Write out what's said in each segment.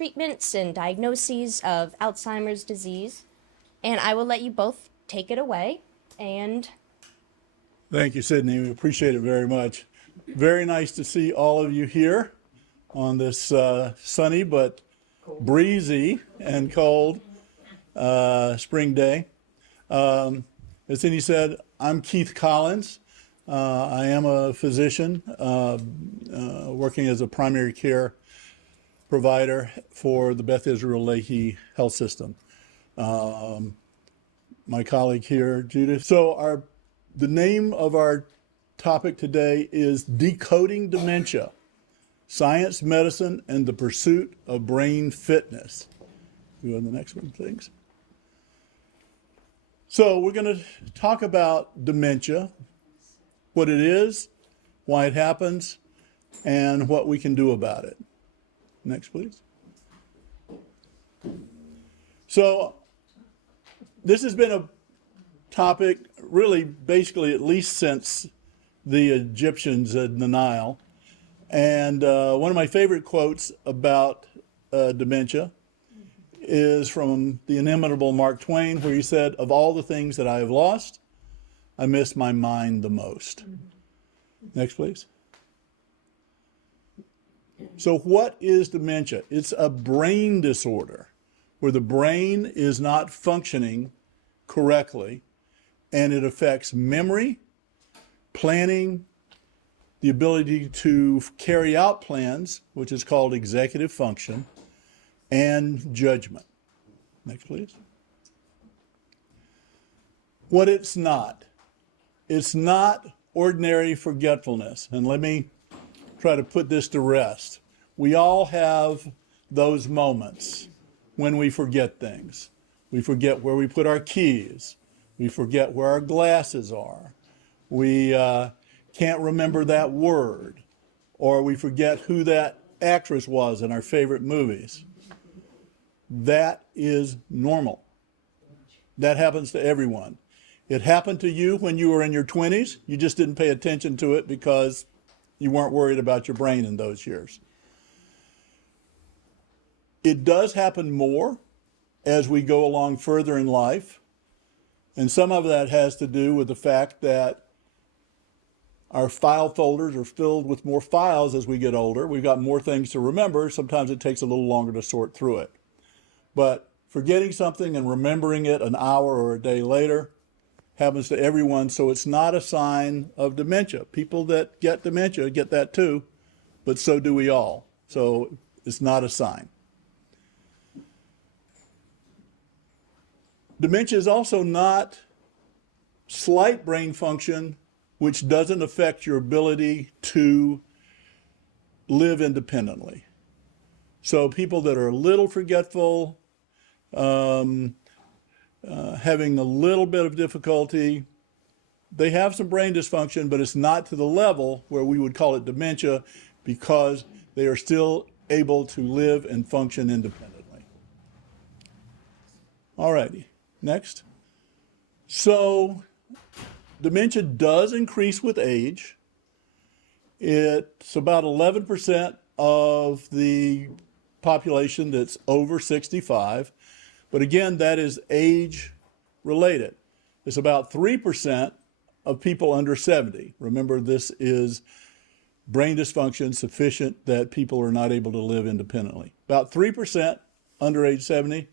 treatments and diagnoses of Alzheimer's disease. And I will let you both take it away. And thank you, Sydney. We appreciate it very much. Very nice to see all of you here on this sunny but breezy and cold spring day. As Sydney said, I'm Keith Collins. I am a physician working as a primary care provider for the Beth Israel Lahey Health System. My colleague here, Judith. So the name of our topic today is Decoding Dementia, Science, Medicine, and the Pursuit of Brain Fitness. Go on the next one, please. So we're going to talk about dementia, what it is, why it happens, and what we can do about it. Next, please. So this has been a topic really basically at least since the Egyptians in the Nile. And one of my favorite quotes about dementia is from the inimitable Mark Twain, where he said, "Of all the things that I have lost, I miss my mind the most." Next, please. So what is dementia? It's a brain disorder where the brain is not functioning correctly, and it affects memory, planning, the ability to carry out plans, which is called executive function, and judgment. Next, please. What it's not ordinary forgetfulness. And let me try to put this to rest. We all have those moments when we forget things. We forget where we put our keys. We forget where our glasses are. We can't remember that word. Or we forget who that actress was in our favorite movies. That is normal. That happens to everyone. It happened to you when you were in your 20s. You just didn't pay attention to it because you weren't worried about your brain in those years. It does happen more as we go along further in life. And some of that has to do with the fact that our file folders are filled with more files as we get older. We've got more things to remember. Sometimes it takes a little longer to sort through it. But forgetting something and remembering it an hour or a day later happens to everyone, so it's not a sign of dementia. People that get dementia get that too, but so do we all. So it's not a sign. Dementia is also not slight brain function, which doesn't affect your ability to live independently. So people that are a little forgetful, having a little bit of difficulty, they have some brain dysfunction, but it's not to the level where we would call it dementia because they are still able to live and function independently. All righty, next. So dementia does increase with age. It's about 11% of the population that's over 65. But again, that is age related. It's about 3% of people under 70. Remember, this is brain dysfunction sufficient that people are not able to live independently. About 3% under age 70,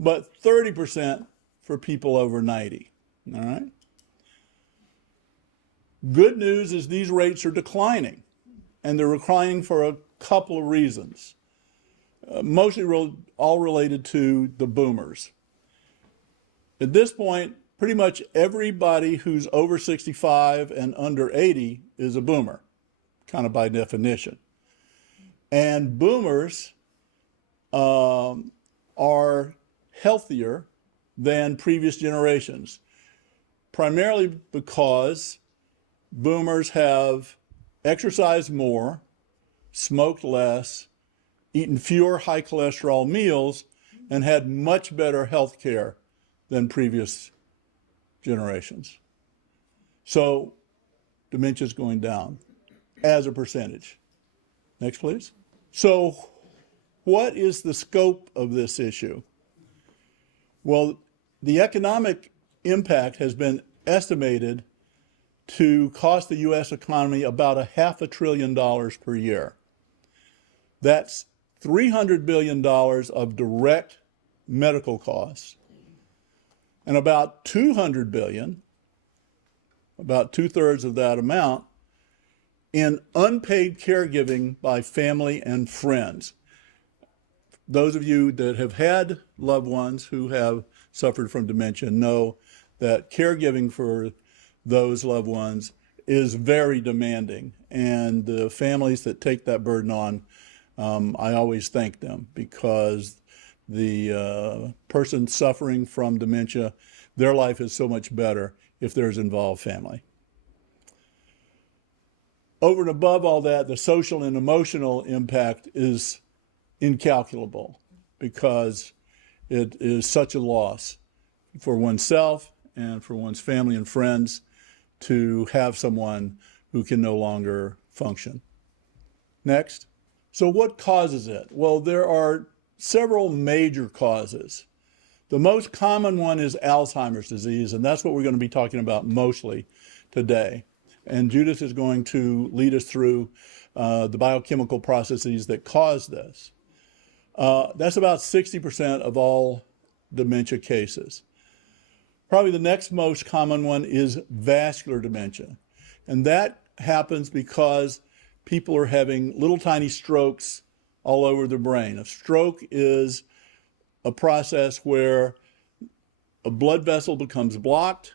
but 30% for people over 90. All right? Good news is these rates are declining, and they're declining for a couple of reasons. Mostly all related to the boomers. At this point, pretty much everybody who's over 65 and under 80 is a boomer, kind of by definition. And boomers are healthier than previous generations, primarily because boomers have exercised more, smoked less, eaten fewer high cholesterol meals, and had much better health care than previous generations. So dementia is going down as a percentage. Next, please. So what is the scope of this issue? Well, the economic impact has been estimated to cost the U.S. economy about $500 billion per year. That's $300 billion of direct medical costs and about $200 billion, about two-thirds of that amount, in unpaid caregiving by family and friends. Those of you that have had loved ones who have suffered from dementia know that caregiving for those loved ones is very demanding. And the families that take that burden on, I always thank them, because the person suffering from dementia, their life is so much better if there's involved family. Over and above all that, the social and emotional impact is incalculable, because it is such a loss for oneself and for one's family and friends to have someone who can no longer function. Next. So what causes it? Well, there are several major causes. The most common one is Alzheimer's disease, and that's what we're going to be talking about mostly today. And Judith is going to lead us through the biochemical processes that cause this. That's about 60% of all dementia cases. Probably the next most common one is vascular dementia. And that happens because people are having little tiny strokes all over the brain. A stroke is a process where a blood vessel becomes blocked,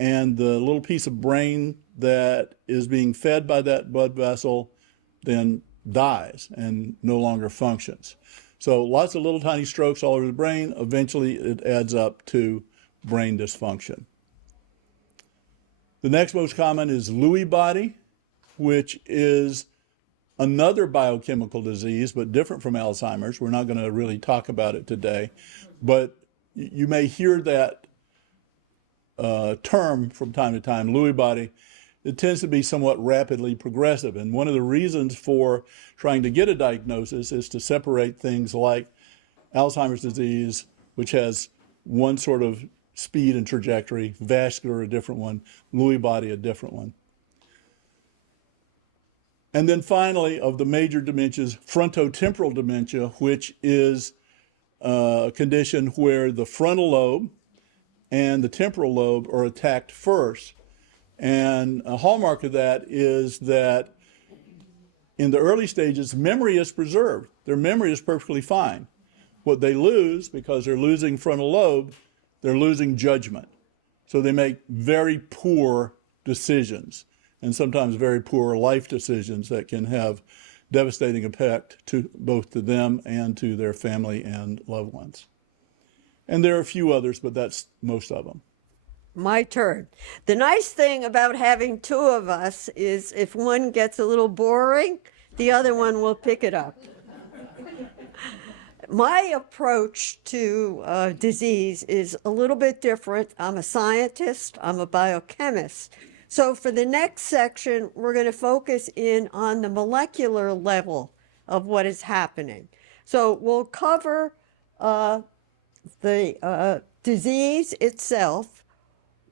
and the little piece of brain that is being fed by that blood vessel then dies and no longer functions. So lots of little tiny strokes all over the brain. Eventually it adds up to brain dysfunction. The next most common is Lewy body, which is another biochemical disease, but different from Alzheimer's. We're not going to really talk about it today, but you may hear that term from time to time, Lewy body. It tends to be somewhat rapidly progressive. And one of the reasons for trying to get a diagnosis is to separate things like Alzheimer's disease, which has one sort of speed and trajectory, vascular a different one, Lewy body a different one. And then finally, of the major dementias, frontotemporal dementia, which is a condition where the frontal lobe and the temporal lobe are attacked first. And a hallmark of that is that in the early stages, memory is preserved. Their memory is perfectly fine. What they lose, because they're losing frontal lobe, they're losing judgment. So they make very poor decisions, and sometimes very poor life decisions that can have devastating effect to both to them and to their family and loved ones. And there are a few others, but that's most of them. My turn. The nice thing about having two of us is if one gets a little boring, the other one will pick it up. My approach to disease is a little bit different. I'm a scientist, I'm a biochemist. So for the next section, we're going to focus in on the molecular level of what is happening. So we'll cover the disease itself,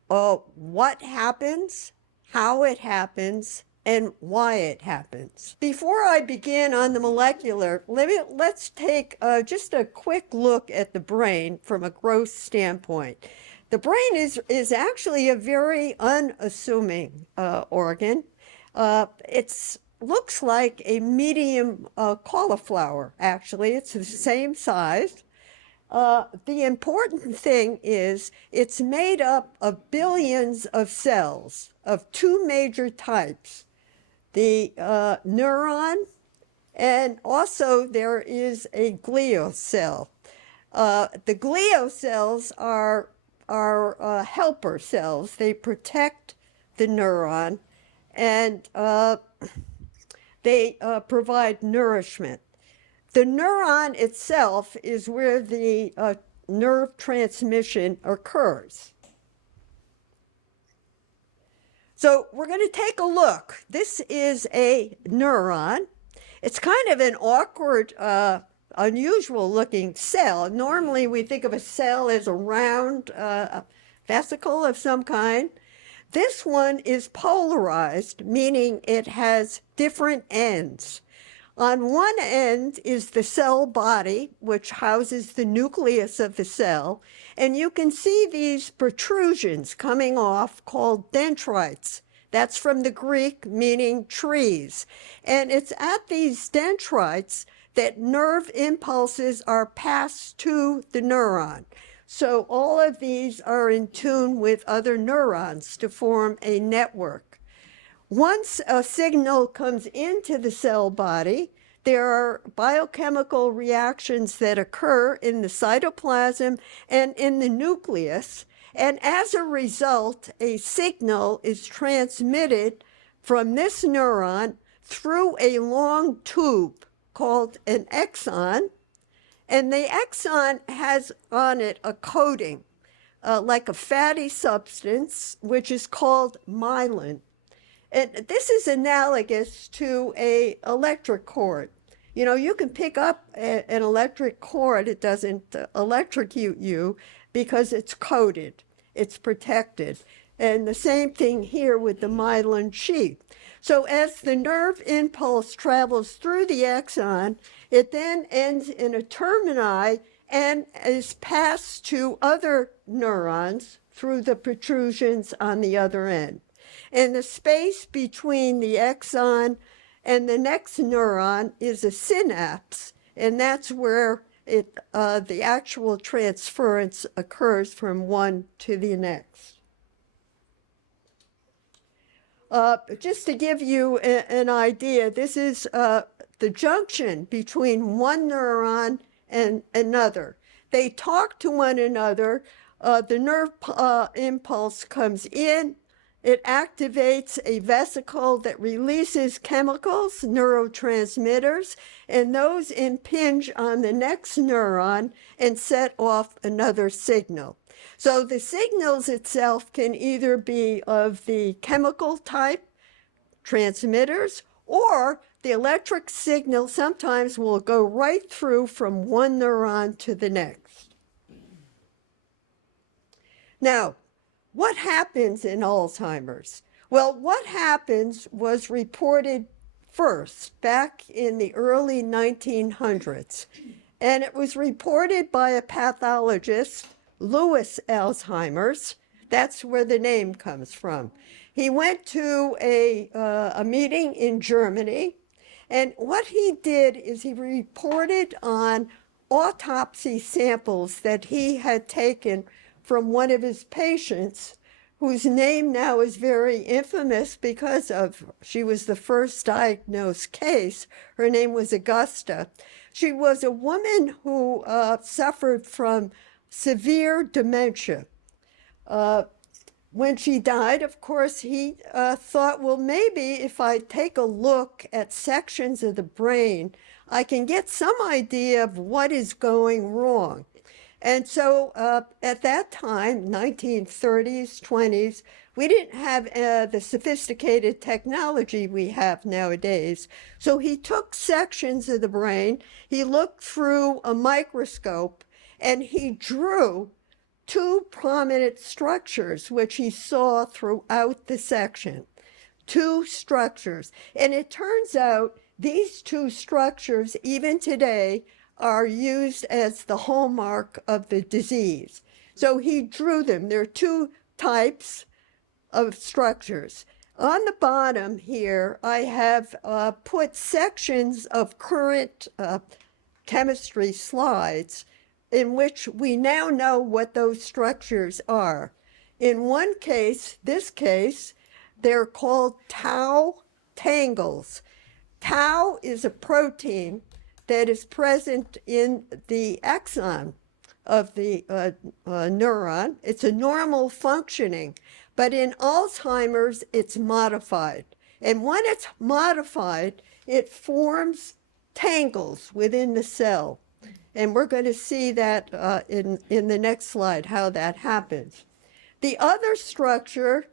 what happens, how it happens, and why it happens. Before I begin on the molecular, let's take just a quick look at the brain from a growth standpoint. The brain is actually a very unassuming organ. It looks like a medium cauliflower, actually. It's the same size. The important thing is it's made up of billions of cells of two major types, the neuron, and also there is a glial cell. The glial cells are helper cells. They protect the neuron, and they provide nourishment. The neuron itself is where the nerve transmission occurs. So we're going to take a look. This is a neuron. It's kind of an awkward unusual looking cell. Normally we think of a cell as a round vesicle of some kind. This one is polarized, meaning it has different ends. On one end is the cell body, which houses the nucleus of the cell, and you can see these protrusions coming off called dendrites. That's from the Greek meaning trees. And it's at these dendrites that nerve impulses are passed to the neuron. So all of these are in tune with other neurons to form a network. Once a signal comes into the cell body, there are biochemical reactions that occur in the cytoplasm and in the nucleus. And as a result, a signal is transmitted from this neuron through a long tube called an axon. And the axon has on it a coating, like a fatty substance, which is called myelin. And this is analogous to an electric cord. You know, you can pick up an electric cord. It doesn't electrocute you because it's coated, it's protected. And the same thing here with the myelin sheath. So as the nerve impulse travels through the axon, it then ends in a termini and is passed to other neurons through the protrusions on the other end. And the space between the axon and the next neuron is a synapse, and that's where the actual transference occurs from one to the next. Just to give you an idea, this is the junction between one neuron and another. They talk to one another. The nerve impulse comes in. It activates a vesicle that releases chemicals, neurotransmitters, and those impinge on the next neuron and set off another signal. So the signals itself can either be of the chemical type, transmitters, or the electric signal sometimes will go right through from one neuron to the next. Now, what happens in Alzheimer's? Well, what happens was reported first back in the early 1900s, and it was reported by a pathologist, Louis Alzheimer's. That's where the name comes from. He went to a meeting in Germany, and what he did is he reported on autopsy samples that he had taken from one of his patients, whose name now is very infamous because she was the first diagnosed case. Her name was Augusta. She was a woman who suffered from severe dementia. When she died, of course, he thought, well, maybe if I take a look at sections of the brain, I can get some idea of what is going wrong. And so at that time, 1930s, 20s, we didn't have the sophisticated technology we have nowadays. So he took sections of the brain, he looked through a microscope, and he drew two prominent structures, which he saw throughout the section. Two structures. And it turns out these two structures, even today, are used as the hallmark of the disease. So he drew them. There are two types of structures. On the bottom here, I have put sections of current chemistry slides in which we now know what those structures are. In one case, this case, they're called tau tangles. Tau is a protein that is present in the axon of the neuron. It's a normal functioning, but in Alzheimer's, it's modified. And when it's modified, it forms tangles within the cell. And we're going to see that in the next slide, how that happens. The other structure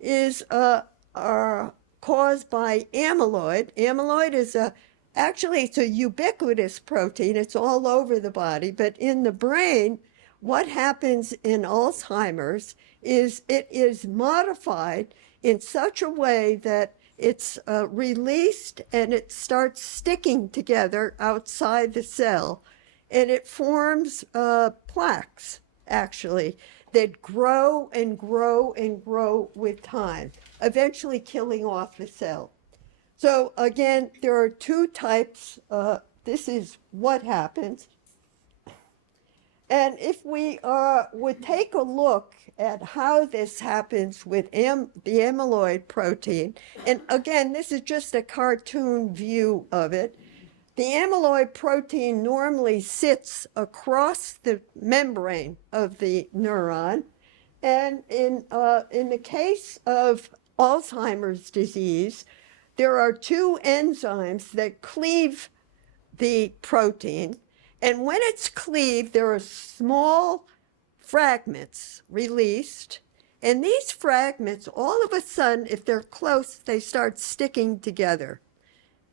is caused by amyloid. Amyloid is a Actually, it's a ubiquitous protein. It's all over the body. But in the brain, what happens in Alzheimer's is it is modified in such a way that it's released and it starts sticking together outside the cell. And it forms plaques, actually, that grow and grow and grow with time, eventually killing off the cell. So again, there are two types. This is what happens. And if we would take a look at how this happens with the amyloid protein, and again, this is just a cartoon view of it. The amyloid protein normally sits across the membrane of the neuron. And in the case of Alzheimer's disease, there are two enzymes that cleave the protein. And when it's cleaved, there are small fragments released. And these fragments, all of a sudden, if they're close, they start sticking together.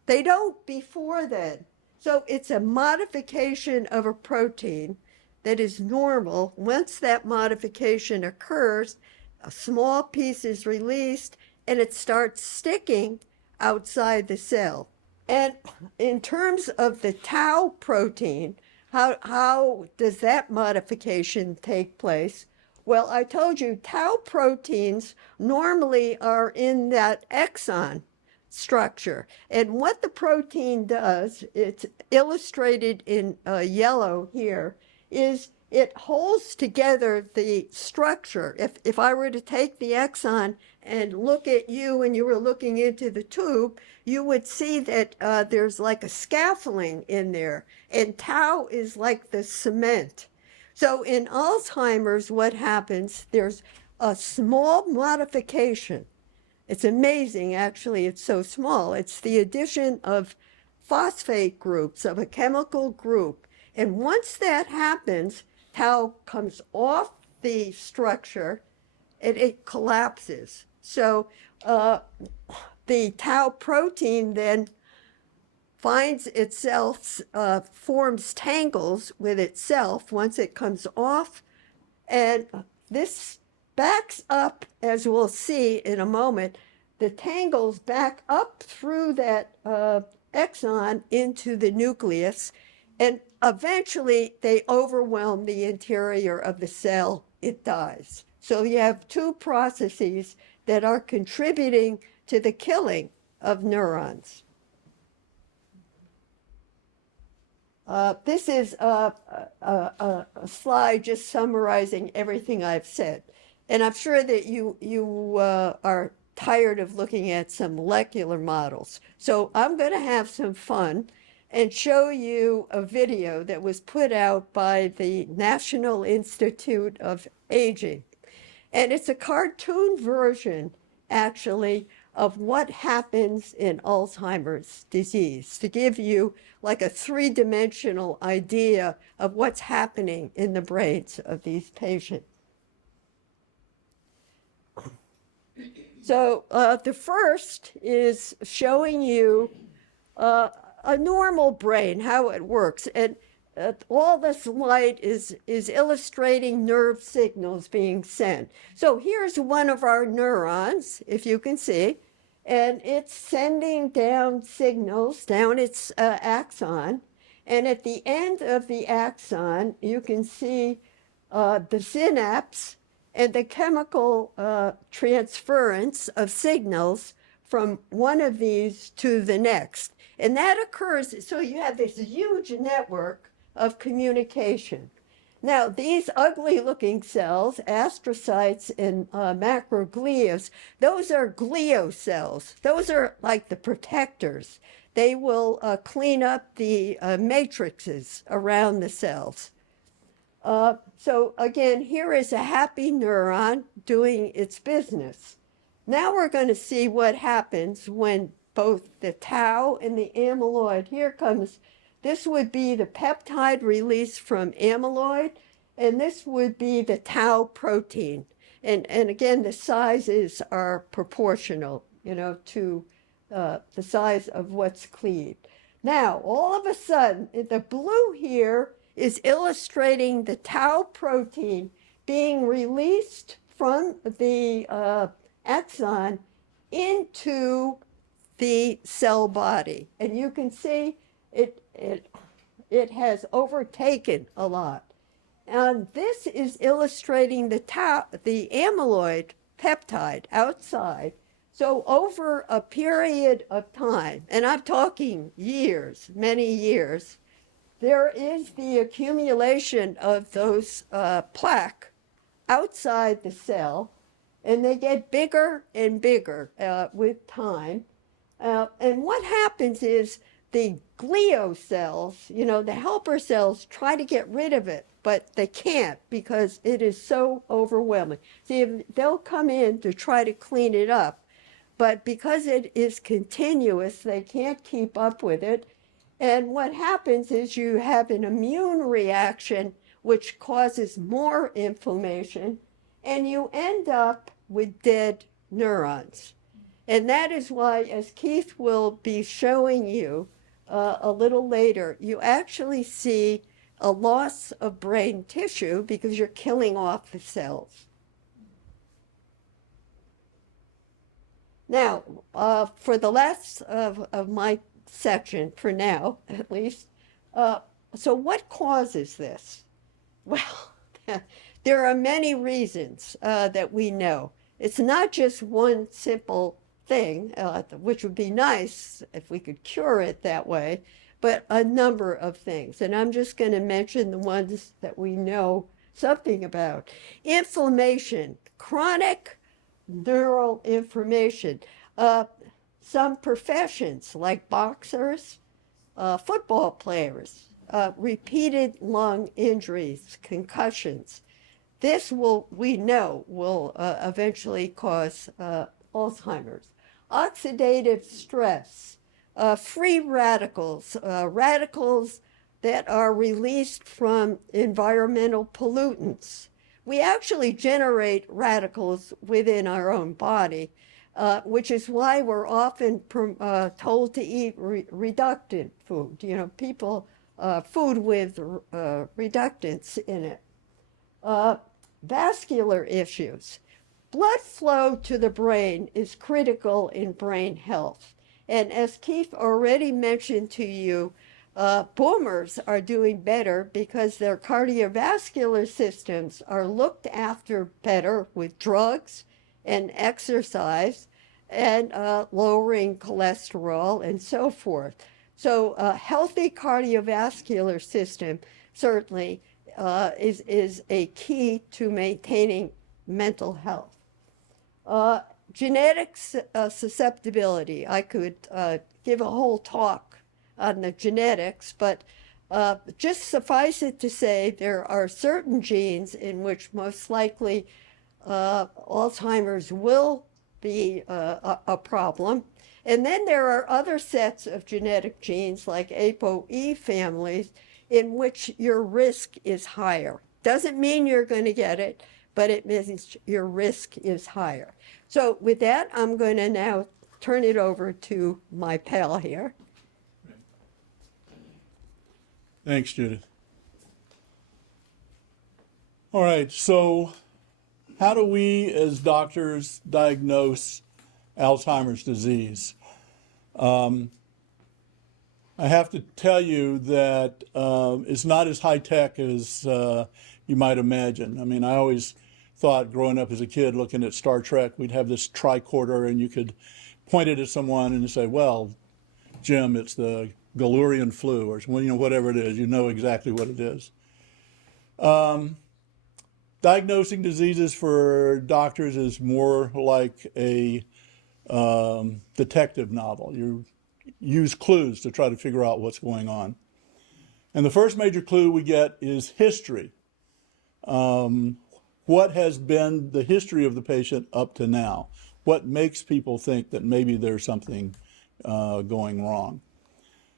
They don't before then. So it's a modification of a protein that is normal. Once that modification occurs, a small piece is released and it starts sticking outside the cell. And in terms of the tau protein, how does that modification take place? Well, I told you tau proteins normally are in that exon structure. And what the protein does, it's illustrated in yellow here, is it holds together the structure. If I were to take the exon and look at you and you were looking into the tube, you would see that there's like a scaffolding in there, and tau is like the cement. So in Alzheimer's, what happens, there's a small modification. It's amazing, actually, it's so small. It's the addition of phosphate groups of a chemical group. And once that happens, tau comes off the structure and it collapses. So the tau protein then finds itself, forms tangles with itself once it comes off. And this backs up, as we'll see in a moment, the tangles back up through that exon into the nucleus, and eventually they overwhelm the interior of the cell. It dies. So you have two processes that are contributing to the killing of neurons. This is a slide just summarizing everything I've said. And I'm sure that you are tired of looking at some molecular models. So I'm going to have some fun and show you a video that was put out by the National Institute of Aging. And it's a cartoon version, actually, of what happens in Alzheimer's disease, to give you like a three-dimensional idea of what's happening in the brains of these patients. So the first is showing you a normal brain, how it works. And all this light is illustrating nerve signals being sent. So here's one of our neurons, if you can see, and it's sending down signals down its axon. And at the end of the axon, you can see the synapse and the chemical transference of signals from one of these to the next. And that occurs, so you have this huge network of communication. Now, these ugly-looking cells, astrocytes and macroglias, those are glial cells. Those are like the protectors. They will clean up the matrices around the cells. So again, here is a happy neuron doing its business. Now we're going to see what happens when both the tau and the amyloid, here comes, this would be the peptide release from amyloid, and this would be the tau protein. And again, the sizes are proportional, to the size of what's cleaved. Now, all of a sudden, the blue here is illustrating the tau protein being released from the axon into the cell body. And you can see it has overtaken a lot. And this is illustrating the amyloid peptide outside. So over a period of time, and I'm talking years, many years, there is the accumulation of those plaque outside the cell, and they get bigger and bigger with time. And what happens is the glial cells, the helper cells, try to get rid of it, but they can't because it is so overwhelming. See, they'll come in to try to clean it up, but because it is continuous, they can't keep up with it. And what happens is you have an immune reaction which causes more inflammation, and you end up with dead neurons. And that is why, as Keith will be showing you a little later, you actually see a loss of brain tissue because you're killing off the cells. Now, for the last of my section, for now at least, so what causes this? Well, there are many reasons that we know. It's not just one simple thing, which would be nice if we could cure it that way, but a number of things. And I'm just going to mention the ones that we know something about. Inflammation, chronic neural inflammation. Some professions like boxers, football players, repeated lung injuries, concussions. This we know will eventually cause Alzheimer's. Oxidative stress, free radicals, radicals that are released from environmental pollutants. We actually generate radicals within our own body, which is why we're often told to eat reductant food. People, food with reductants in it. Vascular issues. Blood flow to the brain is critical in brain health. And as Keith already mentioned to you, boomers are doing better because their cardiovascular systems are looked after better with drugs and exercise and lowering cholesterol and so forth. So a healthy cardiovascular system certainly is a key to maintaining mental health. Genetic susceptibility. I could give a whole talk on the genetics, but just suffice it to say there are certain genes in which most likely Alzheimer's will be a problem. And then there are other sets of genetic genes like ApoE families in which your risk is higher. Doesn't mean you're going to get it, but it means your risk is higher. So with that, I'm going to now turn it over to my pal here. Thanks, Judith. All right, so how do we as doctors diagnose Alzheimer's disease? I have to tell you that it's not as high-tech as you might imagine. I mean, I always thought growing up as a kid looking at Star Trek, we'd have this tricorder and you could point it at someone and say, well, Jim, it's the Galurian flu or whatever it is. You know exactly what it is. Diagnosing diseases for doctors is more like a detective novel. You use clues to try to figure out what's going on. And the first major clue we get is history. What has been the history of the patient up to now? What makes people think that maybe there's something going wrong?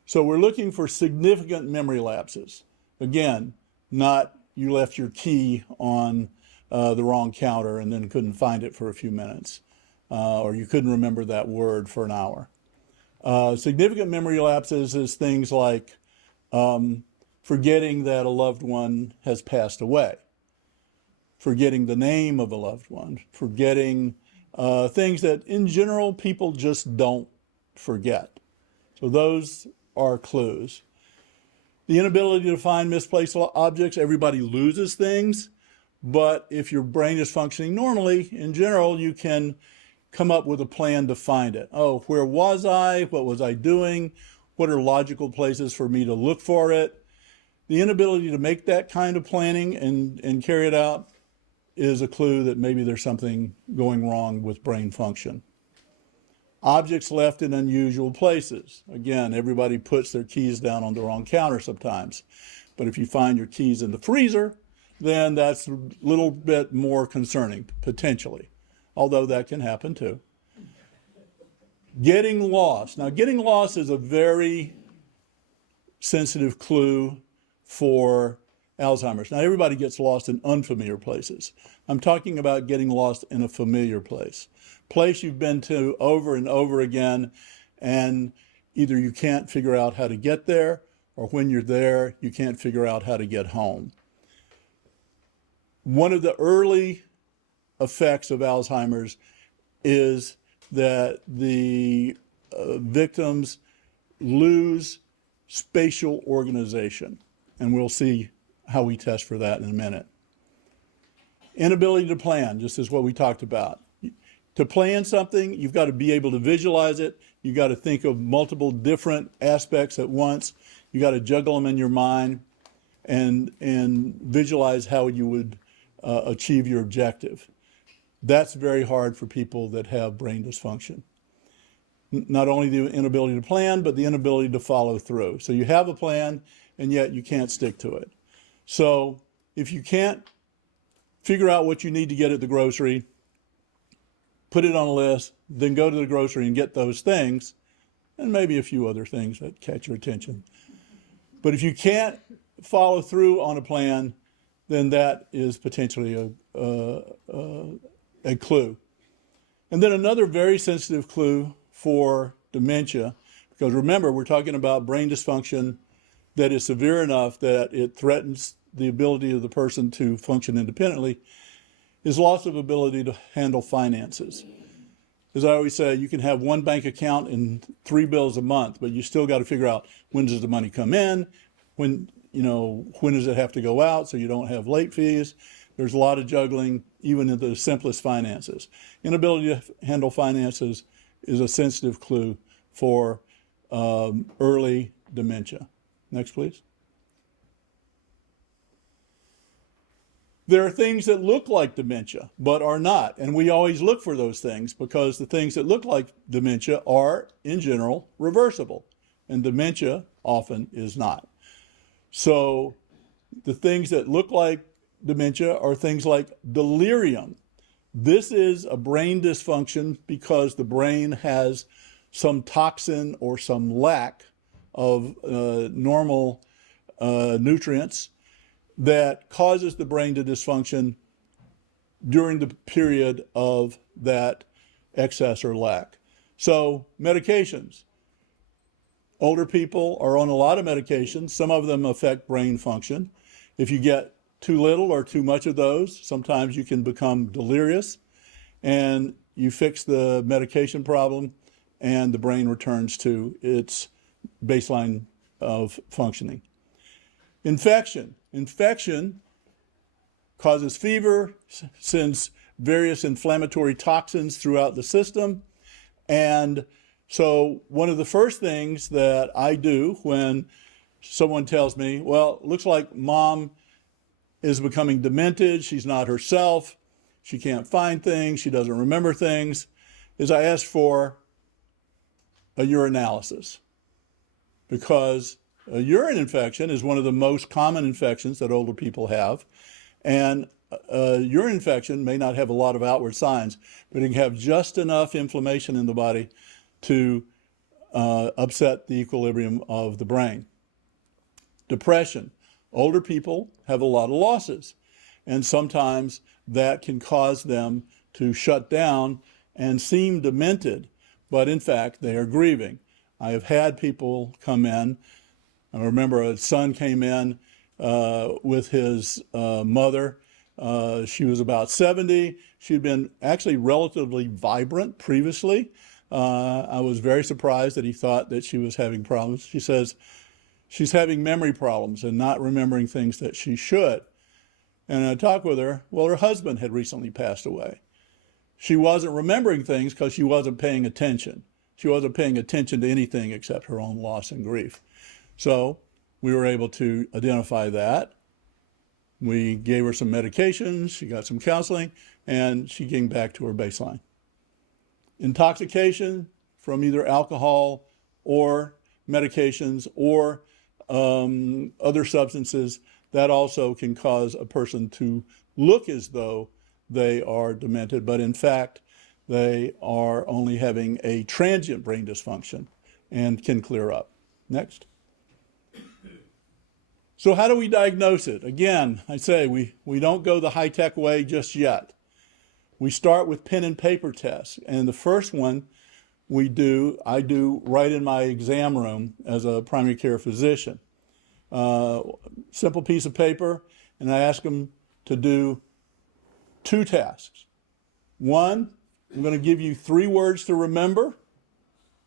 So we're looking for significant memory lapses. Again, not you left your key on the wrong counter and then couldn't find it for a few minutes, or you couldn't remember that word for an hour. Significant memory lapses is things like forgetting that a loved one has passed away, forgetting the name of a loved one, forgetting things that in general people just don't forget. So those are clues. The inability to find misplaced objects, everybody loses things, but if your brain is functioning normally, in general, you can come up with a plan to find it. Oh, where was I? What was I doing? What are logical places for me to look for it? The inability to make that kind of planning and carry it out is a clue that maybe there's something going wrong with brain function. Objects left in unusual places. Again, everybody puts their keys down on the wrong counter sometimes. But if you find your keys in the freezer, then that's a little bit more concerning, potentially. Although that can happen too. Getting lost. Now, getting lost is a very sensitive clue for Alzheimer's. Now, everybody gets lost in unfamiliar places. I'm talking about getting lost in a familiar place you've been to over and over again, and either you can't figure out how to get there, or when you're there, you can't figure out how to get home. One of the early effects of Alzheimer's is that the victims lose spatial organization, and we'll see how we test for that in a minute. Inability to plan, just as what we talked about. To plan something, you've got to be able to visualize it. You've got to think of multiple different aspects at once. You've got to juggle them in your mind and visualize how you would achieve your objective. That's very hard for people that have brain dysfunction. Not only the inability to plan, but the inability to follow through. So you have a plan, and yet you can't stick to it. So if you can't figure out what you need to get at the grocery, put it on a list, then go to the grocery and get those things, and maybe a few other things that catch your attention. But if you can't follow through on a plan, then that is potentially a clue. And then another very sensitive clue for dementia, because remember, we're talking about brain dysfunction that is severe enough that it threatens the ability of the person to function independently, is loss of ability to handle finances. As I always say, you can have one bank account and 3 bills a month, but you still got to figure out, when does the money come in? When does it have to go out so you don't have late fees? There's a lot of juggling, even in the simplest finances. Inability to handle finances is a sensitive clue for early dementia. Next, please. There are things that look like dementia, but are not. And we always look for those things because the things that look like dementia are, in general, reversible. And dementia often is not. So the things that look like dementia are things like delirium. This is a brain dysfunction because the brain has some toxin or some lack of normal nutrients that causes the brain to dysfunction during the period of that excess or lack. So medications. Older people are on a lot of medications. Some of them affect brain function. If you get too little or too much of those, sometimes you can become delirious, and you fix the medication problem and the brain returns to its baseline of functioning. Infection. Infection causes fever, sends various inflammatory toxins throughout the system. And so one of the first things that I do when someone tells me, well, it looks like mom is becoming demented, she's not herself, she can't find things, she doesn't remember things, is I ask for a urinalysis, because a urine infection is one of the most common infections that older people have. And a urine infection may not have a lot of outward signs, but it can have just enough inflammation in the body to upset the equilibrium of the brain. Depression. Older people have a lot of losses, and sometimes that can cause them to shut down and seem demented, but in fact they are grieving. I have had people come in. I remember a son came in with his mother. She was about 70. She'd been actually relatively vibrant previously. I was very surprised that he thought that she was having problems. She says she's having memory problems and not remembering things that she should. And I talked with her. Well, her husband had recently passed away. She wasn't remembering things because she wasn't paying attention. She wasn't paying attention to anything except her own loss and grief. So we were able to identify that. We gave her some medications, she got some counseling, and she came back to her baseline. Intoxication from either alcohol or medications or other substances, that also can cause a person to look as though they are demented, but in fact, they are only having a transient brain dysfunction and can clear up. Next. So how do we diagnose it? Again, I say we don't go the high-tech way just yet. We start with pen and paper tests. And the first one I do right in my exam room as a primary care physician. Simple piece of paper, and I ask them to do 2 tasks. One, I'm going to give you 3 words to remember,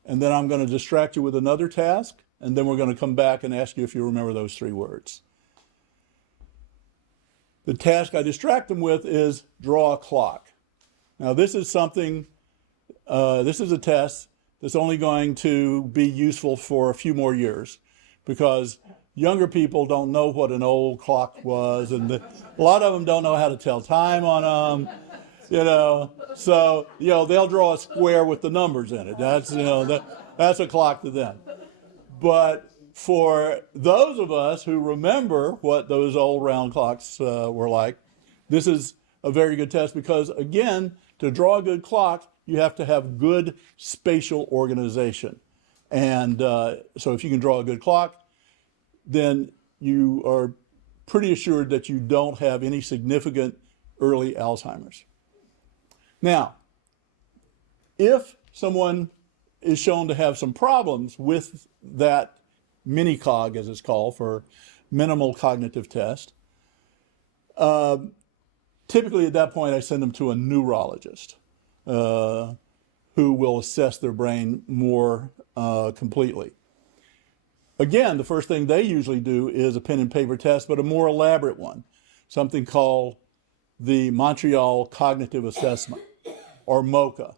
and then I'm going to distract you with another task, and then we're going to come back and ask you if you remember those 3 words. The task I distract them with is draw a clock. Now this is something, this is a test that's only going to be useful for a few more years because younger people don't know what an old clock was, and a lot of them don't know how to tell time on them. So they'll draw a square with the numbers in it. That's that's a clock to them. But for those of us who remember what those old round clocks were like, this is a very good test because, again, to draw a good clock, you have to have good spatial organization. And so if you can draw a good clock, then you are pretty assured that you don't have any significant early Alzheimer's. Now, if someone is shown to have some problems with that mini-cog, as it's called, for minimal cognitive test, typically at that point I send them to a neurologist who will assess their brain more completely. Again, the first thing they usually do is a pen and paper test, but a more elaborate one, something called the Montreal Cognitive Assessment, or MoCA.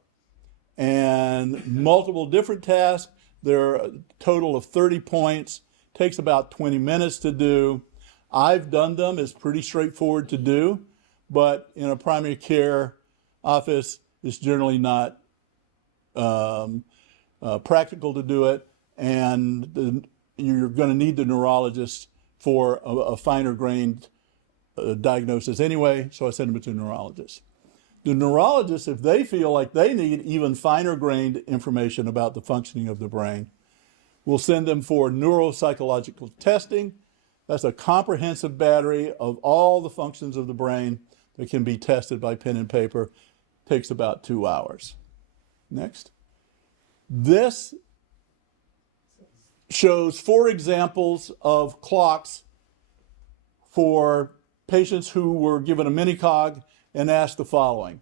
And multiple different tasks. There are a total of 30 points. Takes about 20 minutes to do. I've done them. It's pretty straightforward to do, but in a primary care office, it's generally not practical to do it, and you're going to need the neurologist for a finer grained diagnosis anyway, so I send them to a neurologist. The neurologist, if they feel like they need even finer grained information about the functioning of the brain, will send them for neuropsychological testing. That's a comprehensive battery of all the functions of the brain that can be tested by pen and paper. Takes about 2 hours. Next. This shows 4 examples of clocks for patients who were given a mini-cog and asked the following.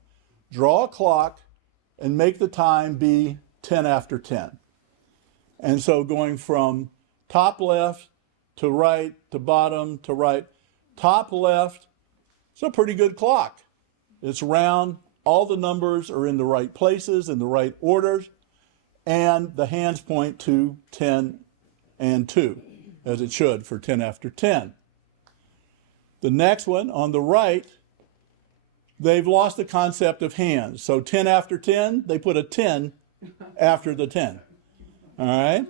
Draw a clock and make the time be 10 after 10. And so going from top left to right to bottom to right, top left, it's a pretty good clock. It's round, all the numbers are in the right places, in the right orders, and the hands point to 10 and 2, as it should for 10 after 10. The next one on the right, they've lost the concept of hands. So 10 after 10, they put a 10 after the 10. All right?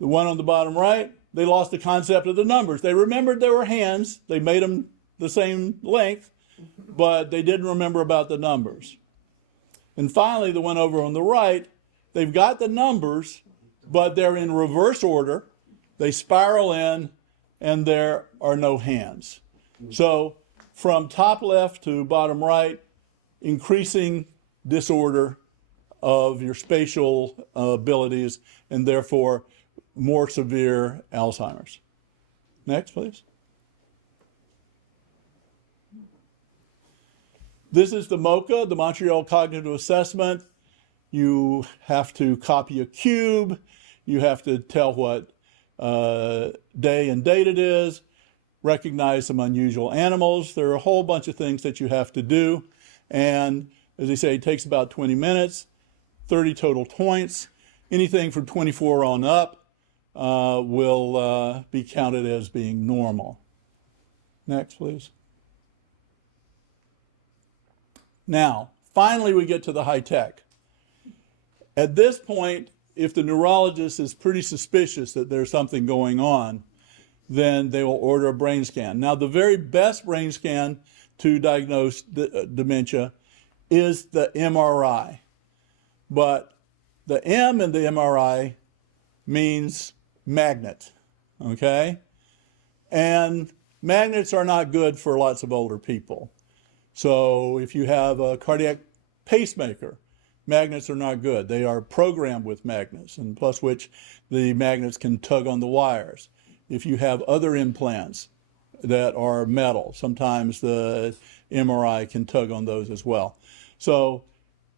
The one on the bottom right, they lost the concept of the numbers. They remembered there were hands. They made them the same length, but they didn't remember about the numbers. And finally, the one over on the right, they've got the numbers, but they're in reverse order. They spiral in, and there are no hands. So from top left to bottom right, increasing disorder of your spatial abilities, and therefore more severe Alzheimer's. Next, please. This is the MoCA, the Montreal Cognitive Assessment. You have to copy a cube. You have to tell what day and date it is, recognize some unusual animals. There are a whole bunch of things that you have to do. And as they say, it takes about 20 minutes, 30 total points. Anything from 24 on up will be counted as being normal. Next, please. Now, finally, we get to the high tech. At this point, if the neurologist is pretty suspicious that there's something going on, then they will order a brain scan. Now, the very best brain scan to diagnose dementia is the MRI. But the M in the MRI means magnet, okay? And magnets are not good for lots of older people. So if you have a cardiac pacemaker, magnets are not good. They are programmed with magnets, and plus which the magnets can tug on the wires. If you have other implants that are metal, sometimes the MRI can tug on those as well. So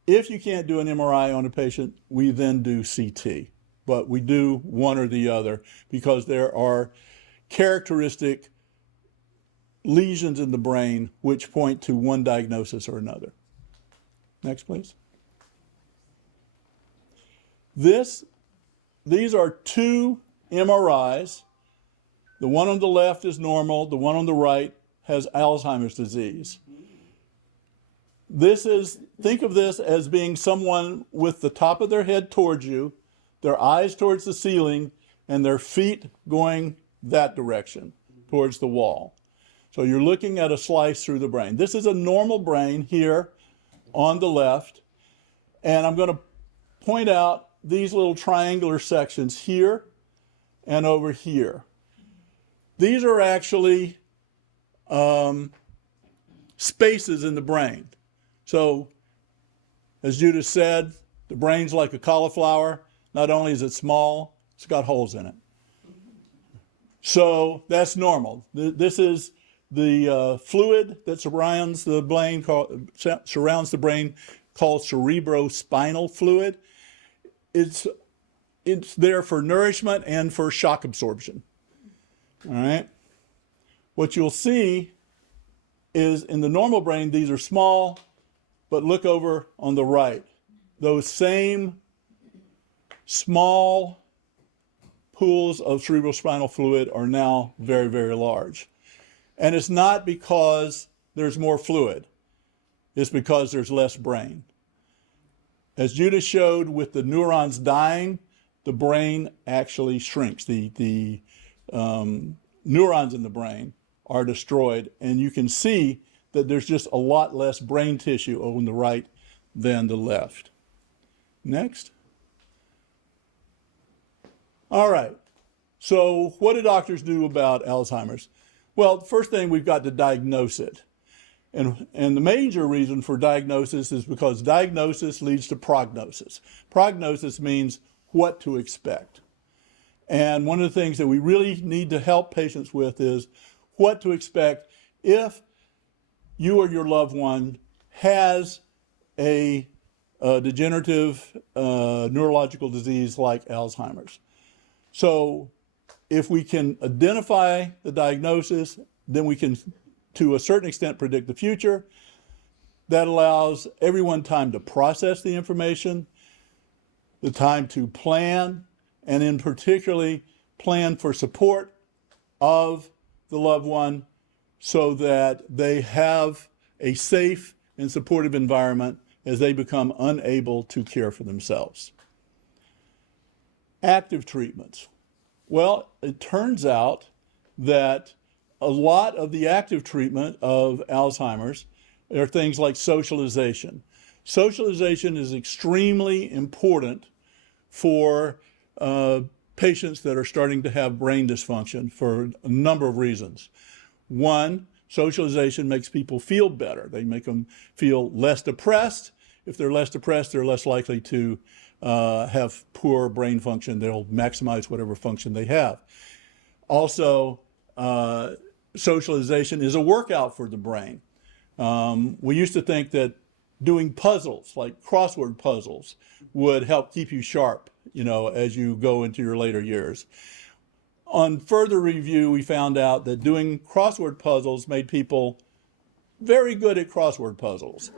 if you can't do an MRI on a patient, we then do CT. But we do one or the other because there are characteristic lesions in the brain which point to one diagnosis or another. Next, please. These are two MRIs. The one on the left is normal. The one on the right has Alzheimer's disease. Think of this as being someone with the top of their head towards you, their eyes towards the ceiling, and their feet going that direction, towards the wall. So you're looking at a slice through the brain. This is a normal brain here on the left, and I'm going to point out these little triangular sections here and over here. These are actually spaces in the brain. So, as Judith said, the brain's like a cauliflower. Not only is it small, it's got holes in it. So that's normal. This is the fluid that surrounds the brain, called cerebrospinal fluid. It's there for nourishment and for shock absorption. All right. What you'll see is in the normal brain, these are small, but look over on the right. Those same small pools of cerebrospinal fluid are now very, very large. And it's not because there's more fluid. It's because there's less brain. As Judith showed with the neurons dying, the brain actually shrinks. The neurons in the brain are destroyed, and you can see that there's just a lot less brain tissue on the right than the left. Next. All right. So what do doctors do about Alzheimer's? Well, the first thing, we've got to diagnose it. And the major reason for diagnosis is because diagnosis leads to prognosis. Prognosis means what to expect. And one of the things that we really need to help patients with is what to expect if you or your loved one has a degenerative neurological disease like Alzheimer's. So if we can identify the diagnosis, then we can, to a certain extent, predict the future. That allows everyone time to process the information, the time to plan, and in particularly plan for support of the loved one so that they have a safe and supportive environment as they become unable to care for themselves. Active treatments. Well, it turns out that a lot of the active treatment of Alzheimer's are things like socialization. Socialization is extremely important for patients that are starting to have brain dysfunction for a number of reasons. One, socialization makes people feel better. They make them feel less depressed. if they're less depressed, they're less likely to have poor brain function. They'll maximize whatever function they have. Also, socialization is a workout for the brain. We used to think that doing puzzles, like crossword puzzles, would help keep you sharp, as you go into your later years. On further review, we found out that doing crossword puzzles made people very good at crossword puzzles.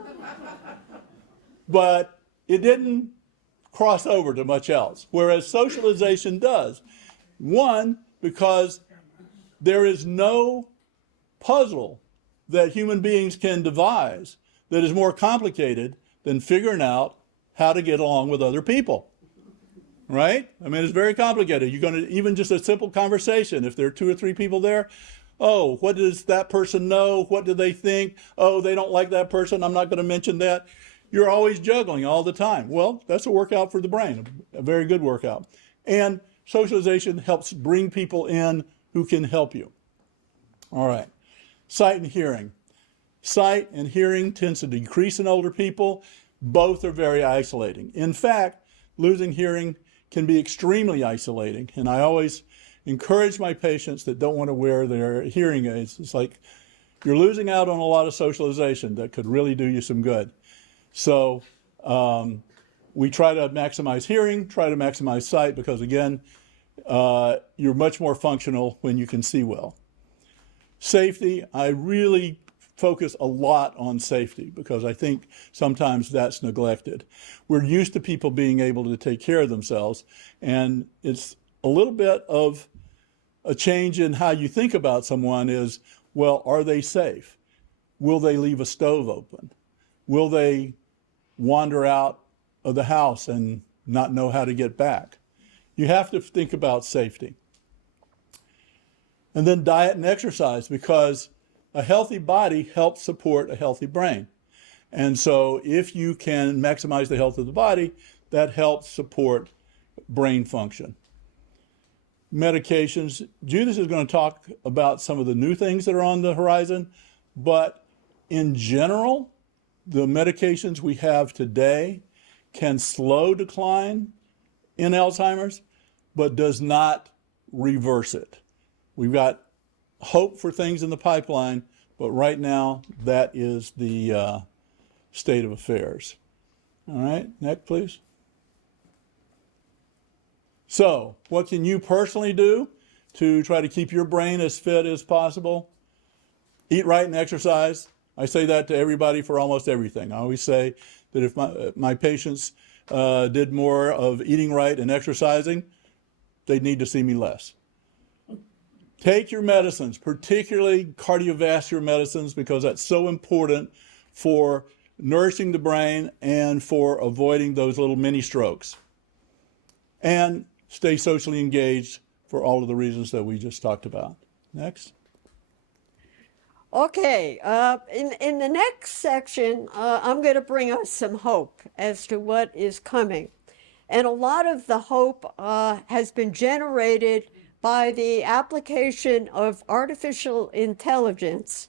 But it didn't cross over to much else, whereas socialization does. One, because there is no puzzle that human beings can devise that is more complicated than figuring out how to get along with other people. Right? I mean, it's very complicated. You're going to, even just a simple conversation, if there are 2 or 3 people there, oh, what does that person know? What do they think? Oh, they don't like that person. I'm not going to mention that. You're always juggling all the time. Well, that's a workout for the brain, a very good workout. And socialization helps bring people in who can help you. All right. Sight and hearing. Sight and hearing tends to decrease in older people. Both are very isolating. In fact, losing hearing can be extremely isolating. And I always encourage my patients that don't want to wear their hearing aids. It's like you're losing out on a lot of socialization that could really do you some good. So we try to maximize hearing, try to maximize sight, because again, you're much more functional when you can see well. Safety, I really focus a lot on safety because I think sometimes that's neglected. We're used to people being able to take care of themselves, and it's a little bit of a change in how you think about someone is, well, are they safe? Will they leave a stove open? Will they wander out of the house and not know how to get back? You have to think about safety. And then diet and exercise, because a healthy body helps support a healthy brain. And so if you can maximize the health of the body, that helps support brain function. Medications, Judith is going to talk about some of the new things that are on the horizon, but in general, the medications we have today can slow decline in Alzheimer's, but does not reverse it. We've got hope for things in the pipeline, but right now that is the state of affairs. All right, next please. So what can you personally do to try to keep your brain as fit as possible? Eat right and exercise. I say that to everybody for almost everything. I always say that if my patients did more of eating right and exercising, they'd need to see me less. Take your medicines, particularly cardiovascular medicines, because that's so important for nourishing the brain and for avoiding those little mini strokes. And stay socially engaged for all of the reasons that we just talked about. Next. Okay, in the next section, I'm going to bring us some hope as to what is coming. And a lot of the hope has been generated by the application of artificial intelligence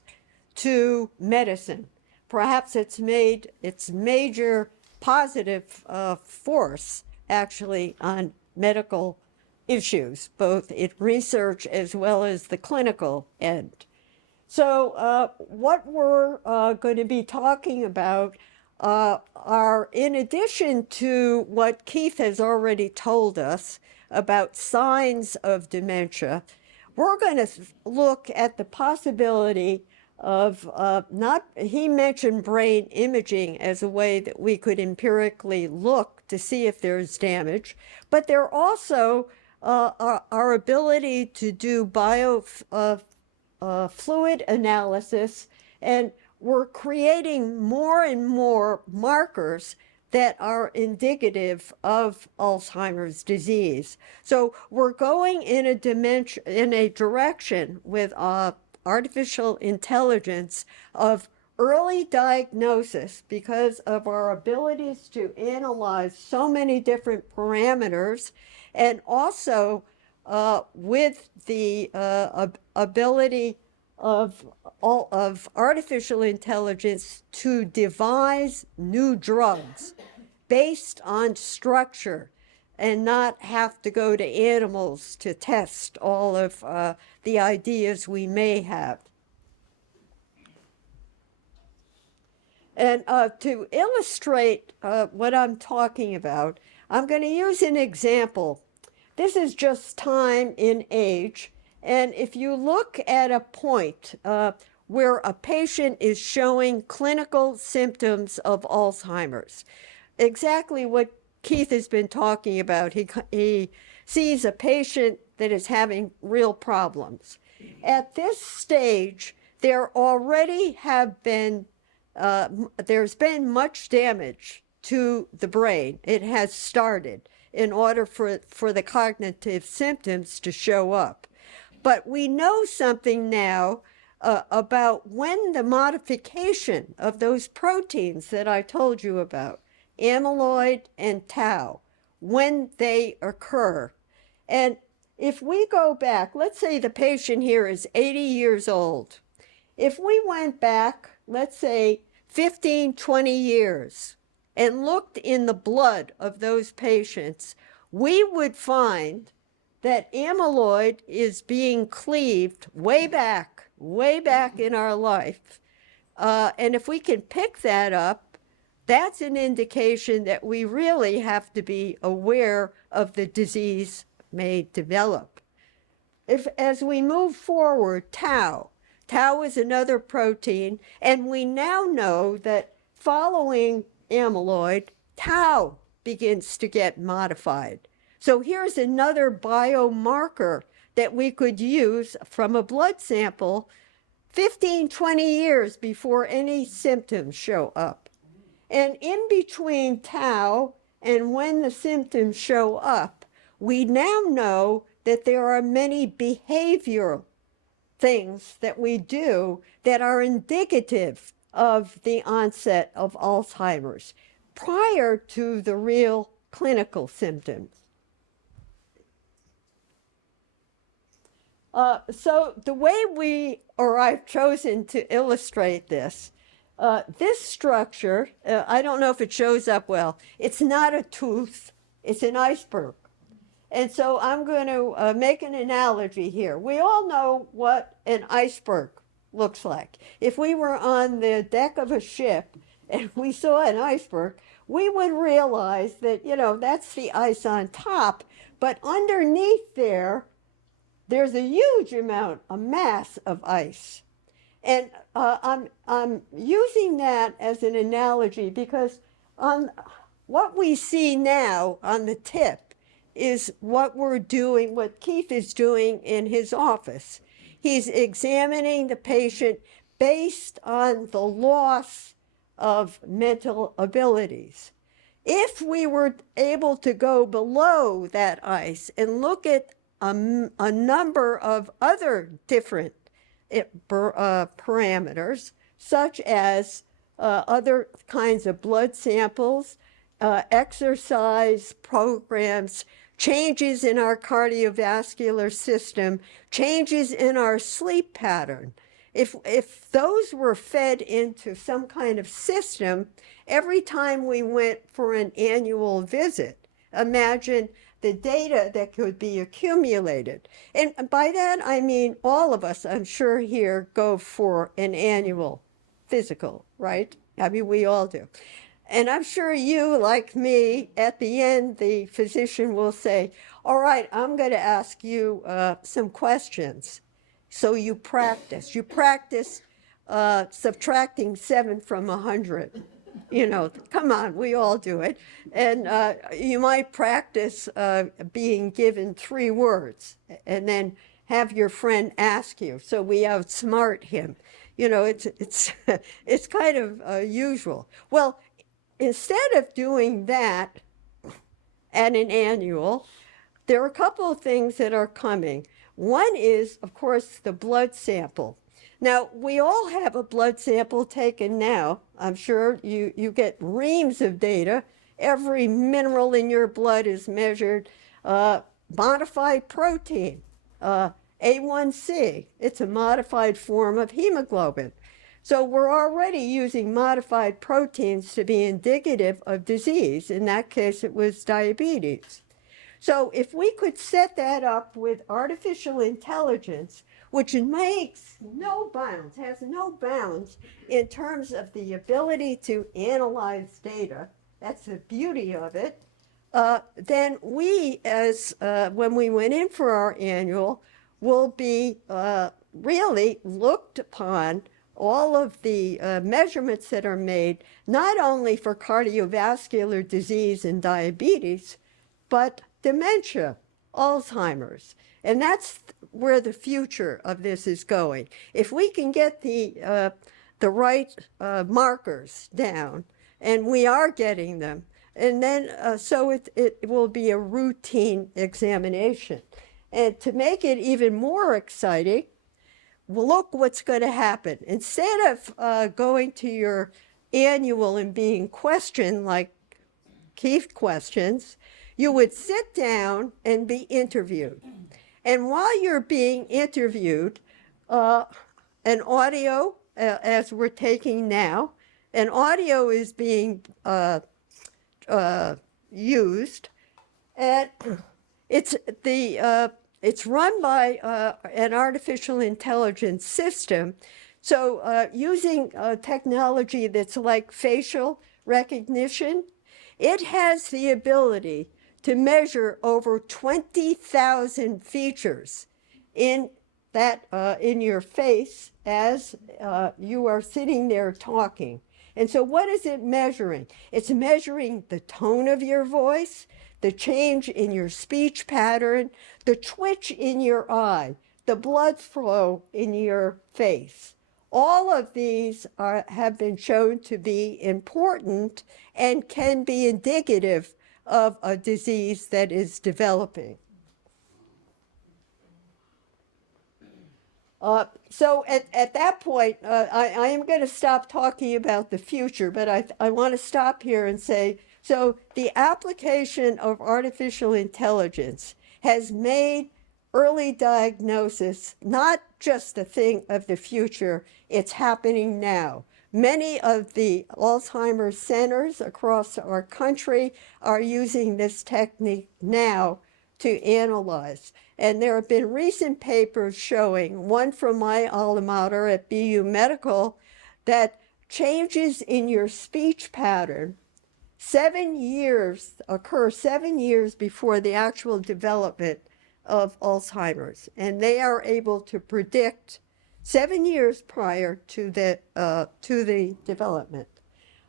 to medicine. Perhaps it's made its major positive force, actually, on medical issues, both in research as well as the clinical end. So what we're going to be talking about are, in addition to what Keith has already told us about signs of dementia, we're going to look at the possibility of he mentioned brain imaging as a way that we could empirically look to see if there's damage, but there also our ability to do fluid analysis, and we're creating more and more markers that are indicative of Alzheimer's disease. So we're going in a direction with artificial intelligence of early diagnosis because of our abilities to analyze so many different parameters, and also with the ability of artificial intelligence to devise new drugs based on structure and not have to go to animals to test all of the ideas we may have. And to illustrate what I'm talking about, I'm going to use an example. This is just time in age. And if you look at a point where a patient is showing clinical symptoms of Alzheimer's, exactly what Keith has been talking about, he sees a patient that is having real problems. At this stage, there already have been there's been much damage to the brain. It has started in order for the cognitive symptoms to show up. But we know something now about when the modification of those proteins that I told you about, amyloid and tau, when they occur. And if we go back, let's say the patient here is 80 years old. If we went back, let's say 15, 20 years, and looked in the blood of those patients, we would find that amyloid is being cleaved way back in our life. And if we can pick that up, that's an indication that we really have to be aware of the disease may develop. As we move forward, tau is another protein, and we now know that following amyloid, tau begins to get modified. So here's another biomarker that we could use from a blood sample 15, 20 years before any symptoms show up. And in between tau and when the symptoms show up, we now know that there are many behavioral things that we do that are indicative of the onset of Alzheimer's prior to the real clinical symptoms. So the way I've chosen to illustrate this, this structure, I don't know if it shows up well, it's not a tooth, it's an iceberg. And so I'm going to make an analogy here. We all know what an iceberg looks like. If we were on the deck of a ship and we saw an iceberg, we would realize that, that's the ice on top, but underneath there's a huge amount, a mass of ice. And I'm using that as an analogy because on what we see now on the tip is what we're doing, what Keith is doing in his office. He's examining the patient based on the loss of mental abilities. If we were able to go below that ice and look at a number of other different parameters, such as other kinds of blood samples, exercise programs, changes in our cardiovascular system, changes in our sleep pattern. If those were fed into some kind of system, every time we went for an annual visit, imagine the data that could be accumulated. And by that, I mean all of us, I'm sure here, go for an annual physical, right? I mean, we all do. And I'm sure you, like me, at the end, the physician will say, all right, I'm going to ask you some questions. So you practice. You practice subtracting 7 from 100. Come on, we all do it. And you might practice being given 3 words and then have your friend ask you. So we outsmart him. It's kind of usual. Well, instead of doing that at an annual, there are a couple of things that are coming. One is, of course, the blood sample. Now, we all have a blood sample taken now. I'm sure you get reams of data. Every mineral in your blood is measured. Modified protein, A1C, it's a modified form of hemoglobin. So we're already using modified proteins to be indicative of disease. In that case, it was diabetes. So if we could set that up with artificial intelligence, which makes no bounds, has no bounds in terms of the ability to analyze data, that's the beauty of it, then we, as when we went in for our annual, will be really looked upon all of the measurements that are made, not only for cardiovascular disease and diabetes, but dementia, Alzheimer's. And that's where the future of this is going. If we can get the right markers down, and we are getting them, and then so it will be a routine examination. And to make it even more exciting, well, look what's going to happen. Instead of going to your annual and being questioned like Keith questions, you would sit down and be interviewed. And while you're being interviewed, an audio, as we're taking now, an audio is being used, and it's run by an artificial intelligence system. So using technology that's like facial recognition, it has the ability to measure over 20,000 features in your face as you are sitting there talking. And so what is it measuring? It's measuring the tone of your voice, the change in your speech pattern, the twitch in your eye, the blood flow in your face. All of these have been shown to be important and can be indicative of a disease that is developing. So at that point, I am going to stop talking about the future, but I want to stop here and say, so the application of artificial intelligence has made early diagnosis not just a thing of the future, it's happening now. Many of the Alzheimer's centers across our country are using this technique now to analyze. And there have been recent papers showing, one from my alma mater at BU Medical, that changes in your speech pattern occur 7 years before the actual development of Alzheimer's. And they are able to predict 7 years prior to the development.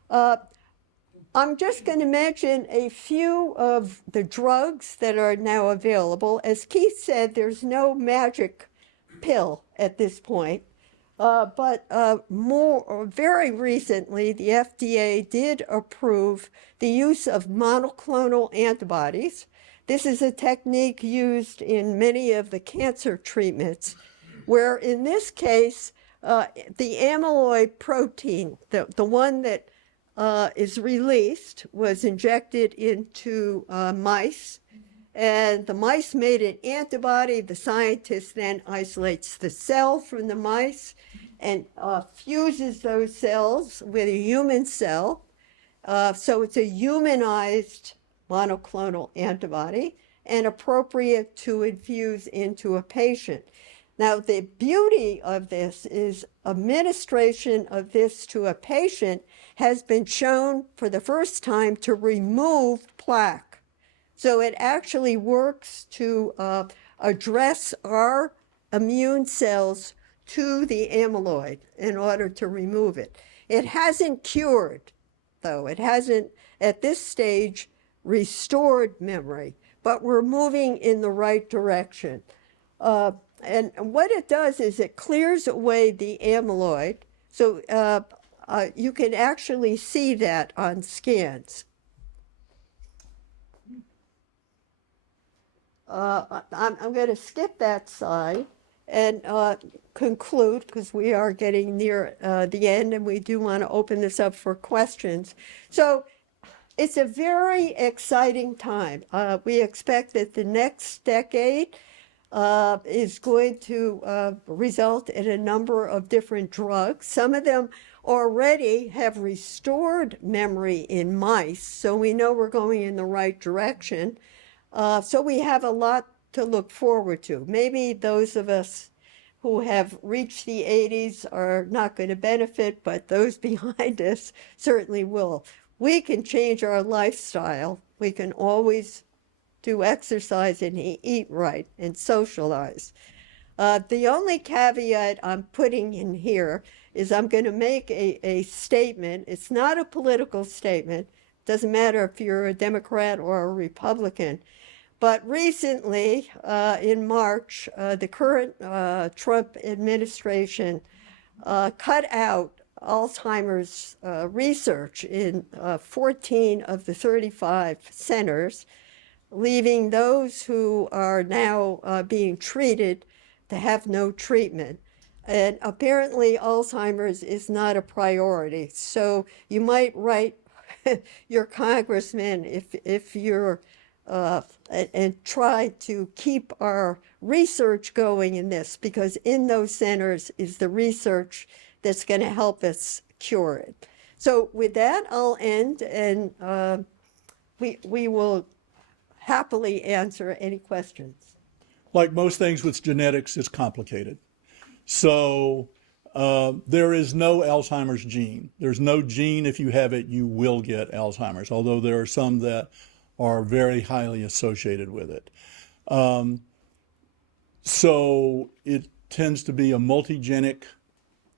I'm just going to mention a few of the drugs that are now available. As Keith said, there's no magic pill at this point. But very recently, the FDA did approve the use of monoclonal antibodies. This is a technique used in many of the cancer treatments, where in this case, the amyloid protein, the one that is released, was injected into mice, and the mice made an antibody. The scientist then isolates the cell from the mice and fuses those cells with a human cell. So it's a humanized monoclonal antibody and appropriate to infuse into a patient. Now, the beauty of this is administration of this to a patient has been shown for the first time to remove plaque. So it actually works to address our immune cells to the amyloid in order to remove it. It hasn't cured, though. It hasn't, at this stage, restored memory, but we're moving in the right direction. And what it does is it clears away the amyloid, so you can actually see that on scans. I'm going to skip that slide and conclude, because we are getting near the end and we do want to open this up for questions. So it's a very exciting time. We expect that the next decade is going to result in a number of different drugs. Some of them already have restored memory in mice, so we know we're going in the right direction. So we have a lot to look forward to. Maybe those of us who have reached the 80s are not going to benefit, but those behind us certainly will. We can change our lifestyle. We can always do exercise and eat right and socialize. The only caveat I'm putting in here is I'm going to make a statement. It's not a political statement. It doesn't matter if you're a Democrat or a Republican. But recently, in March, the current Trump administration cut out Alzheimer's research in 14 of the 35 centers, leaving those who are now being treated to have no treatment. And apparently Alzheimer's is not a priority. So you might write your congressman if you're and try to keep our research going in this, because in those centers is the research that's going to help us cure it. So with that, I'll end, and we will happily answer any questions. Like most things with genetics, it's complicated. So there is no Alzheimer's gene. There's no gene, if you have it, you will get Alzheimer's, although there are some that are very highly associated with it. So it tends to be a multigenic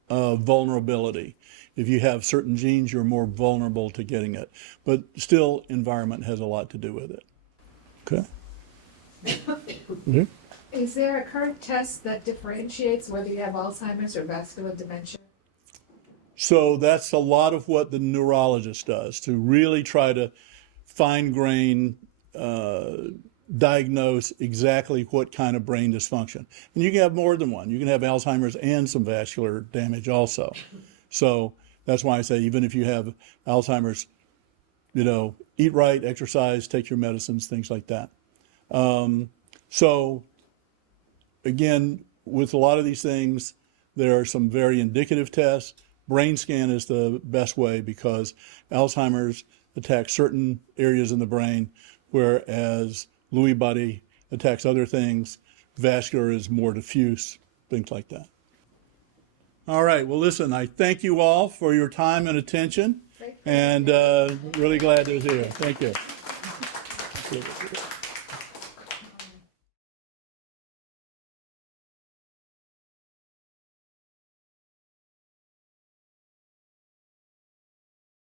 vulnerability. If you have certain genes, you're more vulnerable to getting it. But still, environment has a lot to do with it. Okay? Mm-hmm. Is there a current test that differentiates whether you have Alzheimer's or vascular dementia? So that's a lot of what the neurologist does, to really try to fine-grain diagnose exactly what kind of brain dysfunction. And you can have more than one. You can have Alzheimer's and some vascular damage also. So that's why I say even if you have Alzheimer's, eat right, exercise, take your medicines, things like that. So again, with a lot of these things, there are some very indicative tests. Brain scan is the best way because Alzheimer's attacks certain areas in the brain, whereas Lewy body attacks other things. Vascular is more diffuse, things like that. All right, well, listen, I thank you all for your time and attention, and really glad to was here. Thank you.